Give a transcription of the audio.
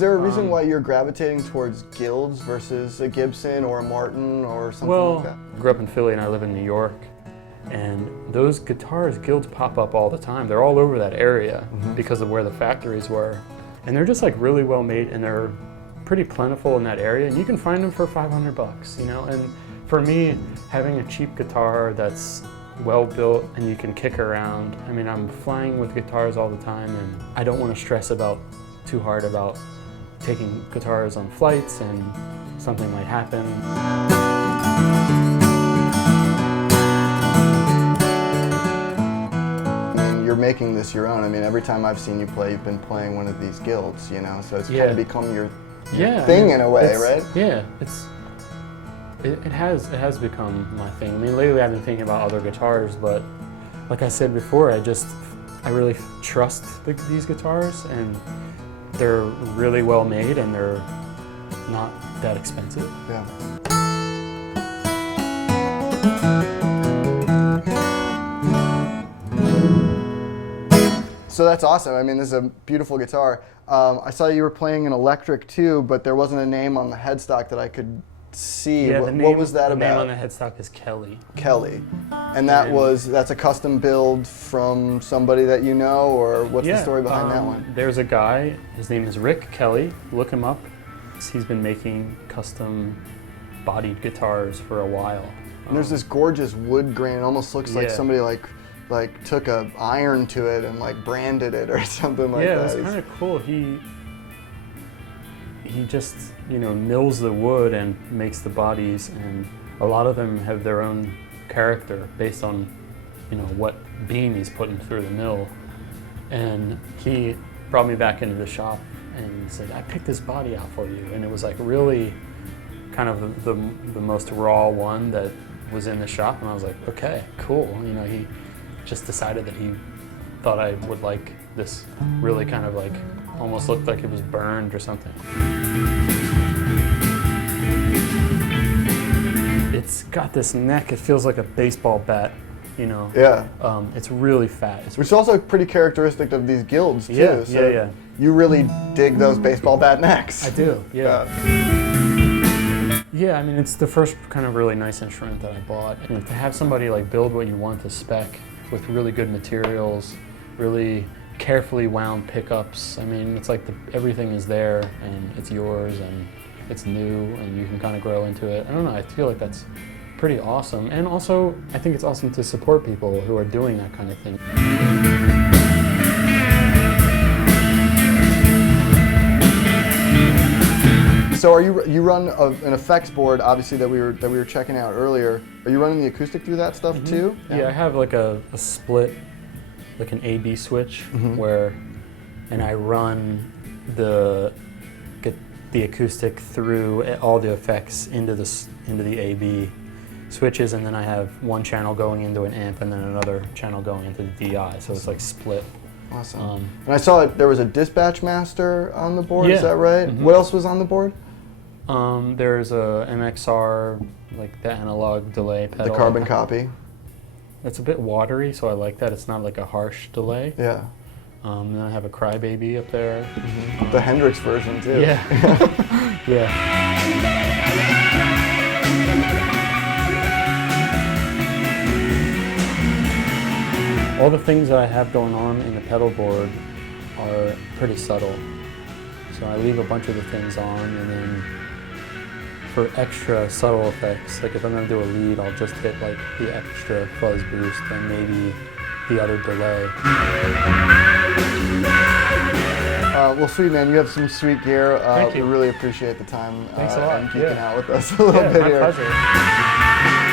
is there a reason why you're gravitating towards Guilds versus a Gibson or a Martin or something like that? I grew up in Philly and I live in New York, and those guitars, Guilds, pop up all the time. They're all over that area because of where the factories were. And they're just like really well made, and they're pretty plentiful in that area, and you can find them for $500, you know? And for me, having a cheap guitar that's well built and you can kick around. I mean, I'm flying with guitars all the time, and I don't want to stress too hard about taking guitars on flights and something might happen. I mean, you're making this your own. I mean, every time I've seen you play, you've been playing one of these Guilds, you know, so it's kind of become your thing in a way, right? Yeah, it has become my thing. I mean, lately I've been thinking about other guitars, but like I said before, I really trust these guitars, and they're really well made, and they're not that expensive. Yeah. So that's awesome. I mean, this is a beautiful guitar. I saw you were playing an electric too, but there wasn't a name on the headstock that I could see. Yeah, what was that about? The name on the headstock is Kelly. Kelly. And that's a custom build from somebody that you know, or what's the story behind that one? There's a guy, his name is Rick Kelly. Look him up. He's been making custom bodied guitars for a while. And there's this gorgeous wood grain. It almost looks like somebody like took a iron to it and like branded it or something like that. Yeah, it's kind of cool. He just, you know, mills the wood and makes the bodies, and a lot of them have their own character based on, you know, what beam he's putting through the mill. And he brought me back into the shop and said, I picked this body out for you. And it was like really kind of the most raw one that was in the shop. And I was like, okay, cool. You know, he just decided that he thought I would like this really kind of like, almost looked like it was burned or something. It's got this neck, it feels like a baseball bat, you know. Yeah. It's really fat. Which is also pretty characteristic of these Guilds too. Yeah, so yeah. You really dig those baseball bat necks. I do, yeah. Yeah, I mean, it's the first kind of really nice instrument that I bought. And to have somebody like build what you want to spec with really good materials, really carefully wound pickups. I mean, it's like everything is there and it's yours and it's new and you can kind of grow into it. I don't know, I feel like that's pretty awesome. And also, I think it's awesome to support people who are doing that kind of thing. So you run an effects board, obviously, that we were checking out earlier. Are you running the acoustic through that stuff too? Yeah, I have like a split, like an A/B switch and I run the acoustic through all the effects into the A/B switches, and then I have one channel going into an amp and then another channel going into the DI, so it's like split. Awesome. And I saw there was a dispatch master on the board, is that right? What else was on the board? There's a MXR, like the analog delay pedal. The carbon copy. It's a bit watery, so I like that. It's not like a harsh delay. Yeah. Then I have a Crybaby up there. The Hendrix version too. Yeah. Yeah. All the things that I have going on in the pedal board are pretty subtle. So I leave a bunch of the things on, and then for extra subtle effects, like if I'm going to do a lead, I'll just hit like the extra fuzz boost and maybe the other delay. Well, sweet man, you have some sweet gear. Thank you. We really appreciate the time. Thanks a lot. And geeking out with us a little bit my here. pleasure.